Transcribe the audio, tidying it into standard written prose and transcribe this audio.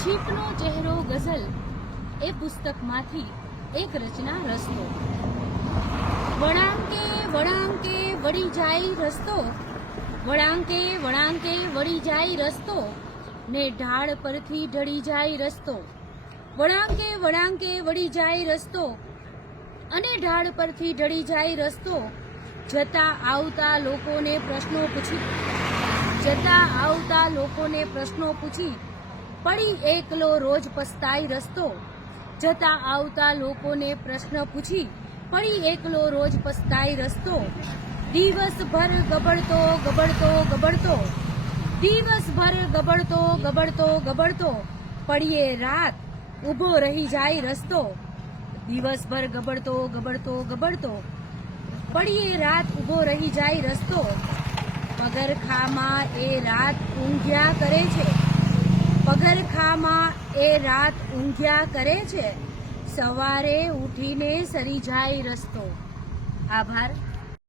છીપનો ચહેરો ગઝલ એ પુસ્તકમાંથી એક રચના રસ્તો। વળાંકે વળાંકે વળી જાય રસ્તો, વળાંકે વળાંકે વળી જાય રસ્તો, ને ઢાળ પરથી ઢળી જાય રસ્તો। વળાંકે વળાંકે વળી જાય રસ્તો અને ઢાળ પરથી ઢળી જાય રસ્તો। જતા આવતા લોકોને પ્રશ્નો પૂછી, જતા આવતા લોકોને પ્રશ્નો પૂછી, પડી એકલો રોજ પસ્તાય રસ્તો। જતા આવતા લોકોને પ્રશ્ન પૂછી, પડી એકલો રોજ પસ્તાય રસ્તો। દિવસભર ગબડતો ગબડતો ગબડતો, દિવસભર ગબડતો ગબડતો ગબડતો, પડીએ રાત ઊભો રહી જાય રસ્તો। દિવસભર ગબડતો ગબડતો ગબડતો, પડીએ રાત ઊભો રહી જાય રસ્તો। પગરખામાં એ રાત ઊંઘ્યા કરે છે, પગરખામાં એ રાત ઊંઘ્યા કરે છે, સવારે ઉઠીને સરી જાય રસ્તો। આભાર।